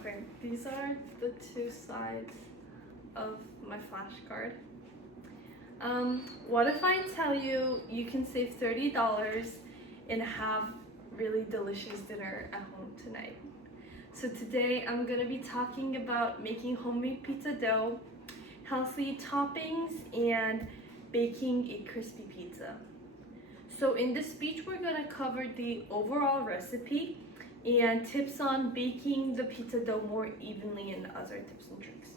Okay, these are the two sides of my flashcard. What if I tell you you can save $30 and have really delicious dinner at home tonight? So today I'm gonna be talking about making homemade pizza dough, healthy toppings, and baking a crispy pizza. So in this speech, we're gonna cover the overall recipe and tips on baking the pizza dough more evenly and other tips and tricks.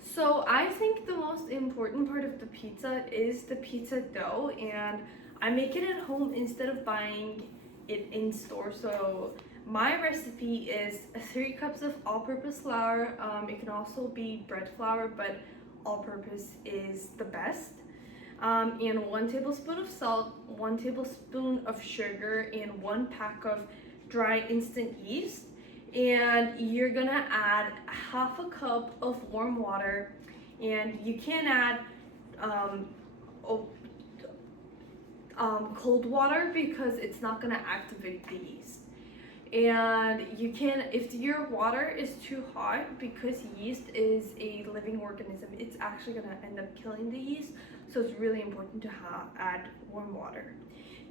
So I think the most important part of the pizza is the pizza dough, and I make it at home instead of buying it in store. So my recipe is 3 cups of all-purpose flour. It can also be bread flour, but all-purpose is the best. And 1 tablespoon of salt, 1 tablespoon of sugar, and 1 pack of dry instant yeast. And you're gonna add half a cup of warm water, and you can add cold water because it's not gonna activate the yeast. And you can, if your water is too hot, because yeast is a living organism, it's actually gonna end up killing the yeast. So it's really important to add warm water.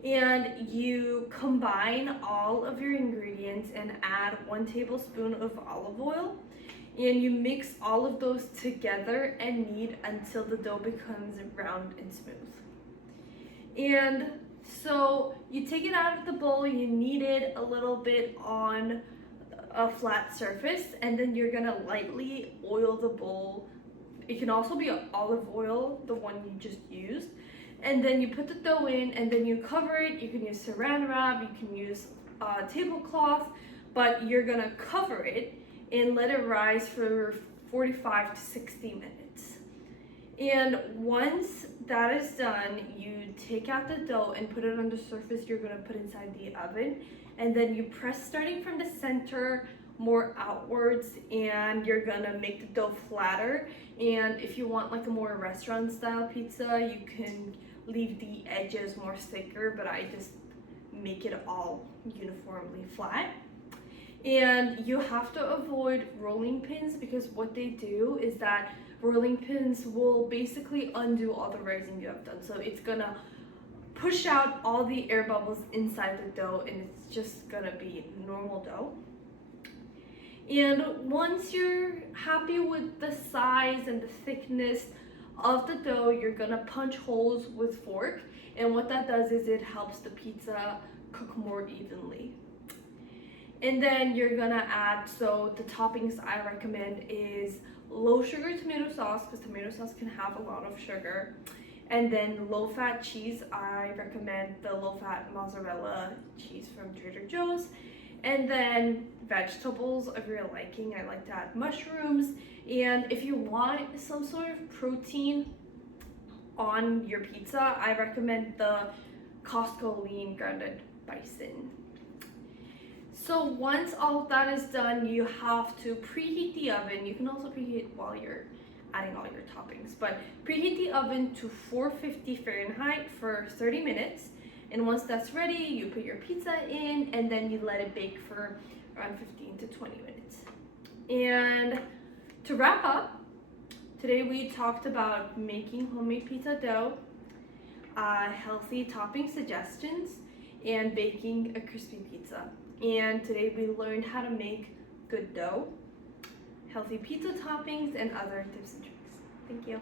And you combine all of your ingredients and add 1 tablespoon of olive oil. And you mix all of those together and knead until the dough becomes round and smooth. And so you take it out of the bowl, you knead it a little bit on a flat surface, and then you're gonna lightly oil the bowl. It can also be olive oil, the one you just used. And then you put the dough in, and then you cover it. You can use saran wrap, you can use a tablecloth, but you're gonna cover it and let it rise for 45 to 60 minutes. And once that is done, you take out the dough and put it on the surface you're gonna put inside the oven. And then you press starting from the center more outwards, and you're gonna make the dough flatter. And if you want like a more restaurant style pizza, you can leave the edges more thicker, but I just make it all uniformly flat. And you have to avoid rolling pins, because what they do is that rolling pins will basically undo all the rising you have done. So it's gonna push out all the air bubbles inside the dough, and it's just gonna be normal dough. And once you're happy with the size and the thickness of the dough, you're gonna punch holes with fork. And what that does is it helps the pizza cook more evenly. And then you're gonna add, so the toppings I recommend is low sugar tomato sauce, because tomato sauce can have a lot of sugar. And then low fat cheese, I recommend the low fat mozzarella cheese from Trader Joe's. And then vegetables of your liking. I like to add mushrooms. And if you want some sort of protein on your pizza, I recommend the Costco lean grounded bison. So once all of that is done, you have to preheat the oven. You can also preheat while you're adding all your toppings, but preheat the oven to 450 Fahrenheit for 30 minutes. And once that's ready, you put your pizza in, and then you let it bake for around 15 to 20 minutes. And to wrap up, today we talked about making homemade pizza dough, healthy topping suggestions, and baking a crispy pizza. And today we learned how to make good dough, healthy pizza toppings, and other tips and tricks. Thank you.